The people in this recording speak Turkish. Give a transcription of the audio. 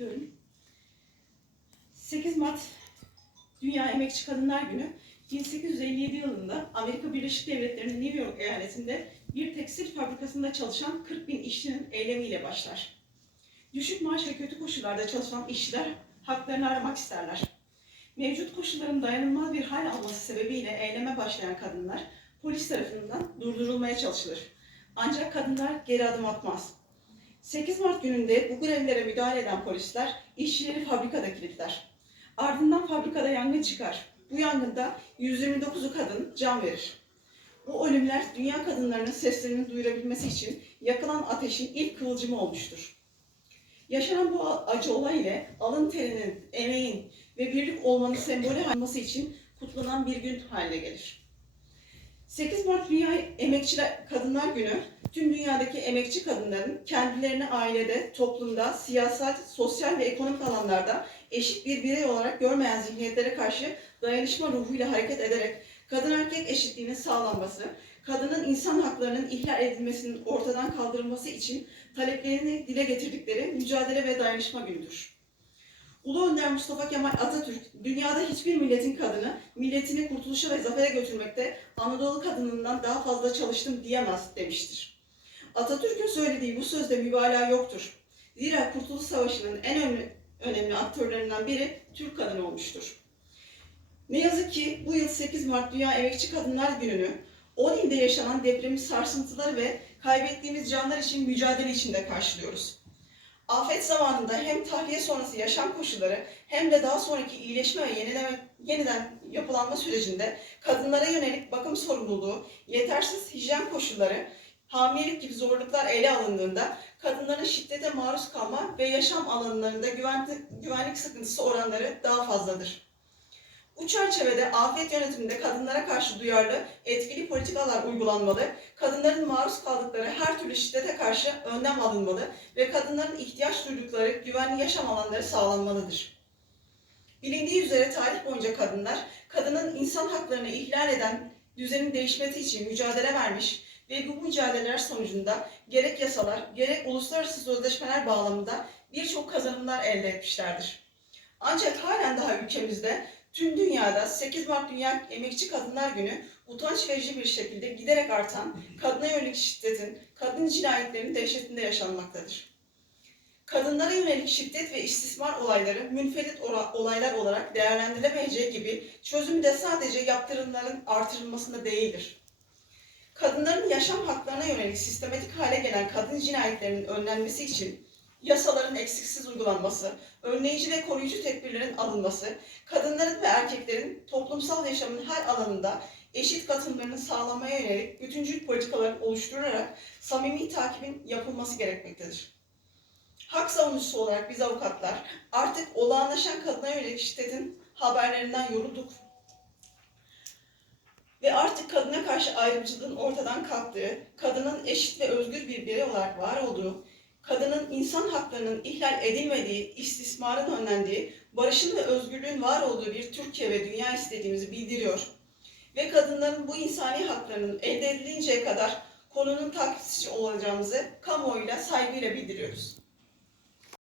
diyorum. 8 Mart Dünya Emekçi Kadınlar Günü 1857 yılında Amerika Birleşik Devletleri'nin New York eyaletinde bir tekstil fabrikasında çalışan 40 bin işçinin eylemiyle başlar. Düşük maaş ve kötü koşullarda çalışan işçiler haklarını aramak isterler. Mevcut koşulların dayanılmaz bir hal alması sebebiyle eyleme başlayan kadınlar polis tarafından durdurulmaya çalışılır. Ancak kadınlar geri adım atmaz. 8 Mart gününde bu grevlere müdahale eden polisler işçileri fabrikada kilitler. Ardından fabrikada yangın çıkar. Bu yangında 129'u kadın can verir. Bu ölümler dünya kadınlarının seslerini duyurabilmesi için yakılan ateşin ilk kıvılcımı olmuştur. Yaşanan bu acı olay ile alın terinin, emeğin ve birlik olmanın sembolü olması için kutlanan bir gün haline gelir. 8 Mart Dünya Emekçiler Kadınlar Günü, tüm dünyadaki emekçi kadınların kendilerini ailede, toplumda, siyasal, sosyal ve ekonomik alanlarda eşit bir birey olarak görmeyen zihniyetlere karşı dayanışma ruhuyla hareket ederek kadın erkek eşitliğinin sağlanması, kadının insan haklarının ihlal edilmesinin ortadan kaldırılması için taleplerini dile getirdikleri mücadele ve dayanışma günüdür. Ulu Önder Mustafa Kemal Atatürk, dünyada hiçbir milletin kadını milletini kurtuluşa ve zafere götürmekte Anadolu kadınından daha fazla çalıştım diyemez demiştir. Atatürk'ün söylediği bu sözde mübalağa yoktur. Zira Kurtuluş Savaşı'nın en önemli, önemli aktörlerinden biri Türk kadını olmuştur. Ne yazık ki bu yıl 8 Mart Dünya Emekçi Kadınlar Günü'nü 10 ilde yaşanan depremin sarsıntıları ve kaybettiğimiz canlar için mücadele içinde karşılıyoruz. Afet zamanında hem tahliye sonrası yaşam koşulları hem de daha sonraki iyileşme ve yenileme, yeniden yapılanma sürecinde kadınlara yönelik bakım sorumluluğu, yetersiz hijyen koşulları, hamilelik gibi zorluklar ele alındığında kadınların şiddete maruz kalma ve yaşam alanlarında güvenlik, güvenlik sıkıntısı oranları daha fazladır. Bu çerçevede afet yönetiminde kadınlara karşı duyarlı, etkili politikalar uygulanmalı, kadınların maruz kaldıkları her türlü şiddete karşı önlem alınmalı ve kadınların ihtiyaç duydukları güvenli yaşam alanları sağlanmalıdır. Bilindiği üzere tarih boyunca kadınlar, kadının insan haklarını ihlal eden düzenin değişmesi için mücadele vermiş ve bu mücadeleler sonucunda gerek yasalar, gerek uluslararası sözleşmeler bağlamında birçok kazanımlar elde etmişlerdir. Ancak halen daha ülkemizde Tüm dünyada 8 Mart Dünya Emekçi Kadınlar Günü utanç verici bir şekilde giderek artan kadına yönelik şiddetin, kadın cinayetlerinin dehşetinde yaşanmaktadır. Kadınlara yönelik şiddet ve istismar olayları münferit olaylar olarak değerlendirilemeyeceği gibi çözümü de sadece yaptırımların artırılmasında değildir. Kadınların yaşam haklarına yönelik sistematik hale gelen kadın cinayetlerinin önlenmesi için yasaların eksiksiz uygulanması, önleyici ve koruyucu tedbirlerin alınması, kadınların ve erkeklerin toplumsal yaşamın her alanında eşit katılımlarını sağlamaya yönelik bütüncül politikalar oluşturarak samimi takibin yapılması gerekmektedir. Hak savunucusu olarak biz avukatlar artık olağanlaşan kadına yönelik şiddetin haberlerinden yorulduk ve artık kadına karşı ayrımcılığın ortadan kalktığı, kadının eşit ve özgür bir birey olarak var olduğu, kadının insan haklarının ihlal edilmediği, istismarın önlendiği, barışın ve özgürlüğün var olduğu bir Türkiye ve dünya istediğimizi bildiriyor. Ve kadınların bu insani haklarının elde edilinceye kadar konunun takipçisi olacağımızı kamuoyuyla saygıyla bildiriyoruz.